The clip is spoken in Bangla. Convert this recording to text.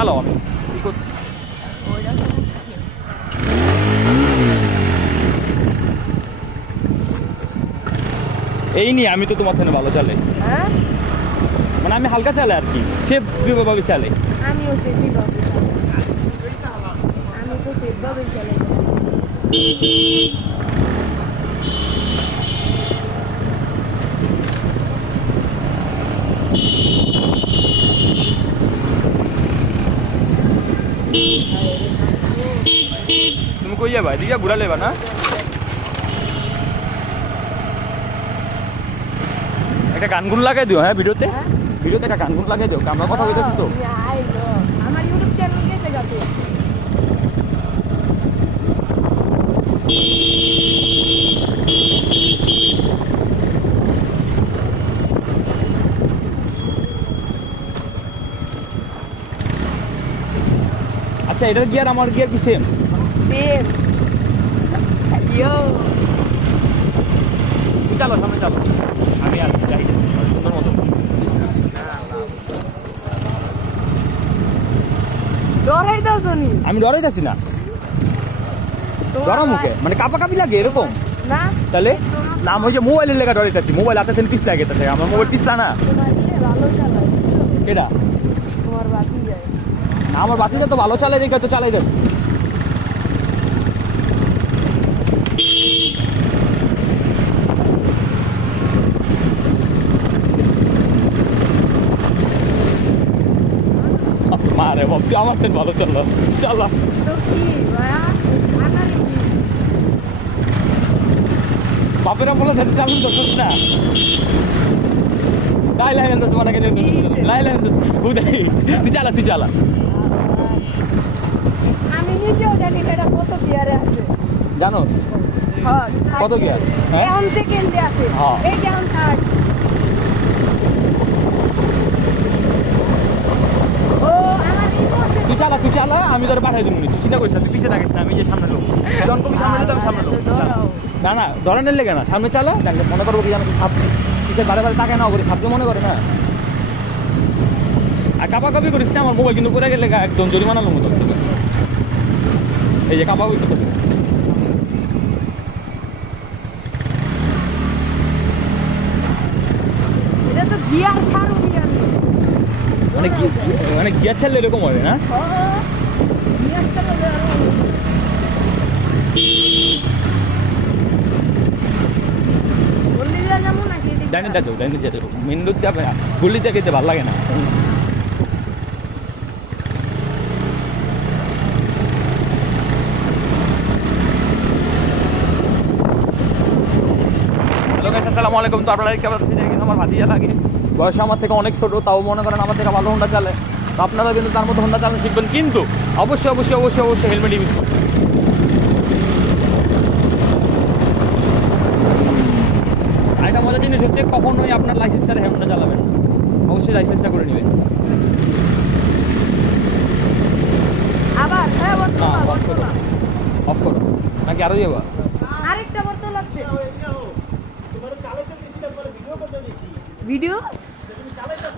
চালাও, আমি কি করছি। এই নিয়ে আমি তো তোমার থেকে ভালো চালাই, মানে আমি হালকা চালাই আর কি, সেফ ভাবে চালাই। আমিও সেফভাবে আমি তো সেফভাবে চালাই। তুমি কই যাবা? এদিকে ঘুরা লেবা না? একটা গানগুন লাগাই দিও। হ্যাঁ, ভিডিওতে একটা গানগুন লাগাই দিও, আমরা কথা বলতেছি তো। আমার ইউটিউব চ্যানেল গেছে যাতে আচ্ছা, এটার গিয়ার আমার গিয়ার কি সেম? সেম। ইয়ো চালো, সামনে চালো, আমি আসছি গাড়িতে সুন্দর মতো। ডরাই দাও জনি। আমি ডরাইতেছি না, ডরা মুখে মানে কাঁপাকাঁপি লাগে এরকম না তাহলে না। আমি ওই যে মোবাইলের লেখা ডরাইতেছি, মোবাইল হাতে পিস লাগে, আমার মোবাইল পিসটা না। ভালো চালাই এটা তোমার বাকি যায় না, আমার বাতিটা তো ভালো চালাই, দেখে তো চালাই দেবো। মারে বাপ, তুই আমার থেকে ভালো চালা চালা। তো কি ভাইয়া আনারি কি বাপেরা বলে ধরতে চালুন তো না। লাই লাই আনতে মানে কেন লাই লাই বুঝাই, তুই চালা তুই চালা। আমি নিজেও জানি এটা কত গিয়ারে আছে জানোস হ্যাঁ কত গিয়ার? হ্যাঁ এখন সেকেন্ডে আছে হ্যাঁ। এই যে এখন থার্ড। ও আমার ইমোশন তুই চালা, আমি তোর পাঠাই দেবো, তুই চিন্তা করিস না, তুই পিছিয়ে থাকিস না, আমি যে সামনে লোক জন কবি সামনে তো আমি সামনে লোক। না না, ধরনের লেগে না, সামনে চালা, জানলে মনে করবো কি আমাকে সাপ পিছিয়ে বারে বারে তাকায় না করি, সাপকে মনে করে না। আর কাপাকাপি করিস না, আমার মোবাইল কিন্তু পড়ে গেলে একদম জরিমানার মতো তোকে। এই যে কাপাকাপি করতেছে, এটা তো গিয়ার ছাড়ো গিয়ার মানে গিয়ার ছাড়লে এরকম হবে না। গিয়ার ছাড়ো বললিলা যেমন নাকি ডাইনি যাতো মেন রোড যাবে, গুলিতে খেতে ভালো লাগে না। হ্যালো গাইস, আসসালামু আলাইকুম। তো আপনারা কেমন আছেন? আমার ভাতিজা লাগে, বয়স আমার থেকে অনেক ছোট, তাও মনে করেন আমার থেকে ভালো হোন্ডা চালে। তো আপনারা কিন্তু তার মতো হোন্ডা চালানো শিখবেন, কিন্তু অবশ্যই অবশ্যই অবশ্যই অবশ্যই হেলমেট ইউজ করবেন। আরেকটা মজার জিনিস হচ্ছে, কখনোই আপনার লাইসেন্স ছাড়া হোন্ডা চালাবেন না, অবশ্যই লাইসেন্সটা করে নেবেন। আবার হ্যাঁ বলতো হ্যাঁ, অফ করো নাকি আরো যাবা? আরেকটা বলতে লাগছে ভিডিও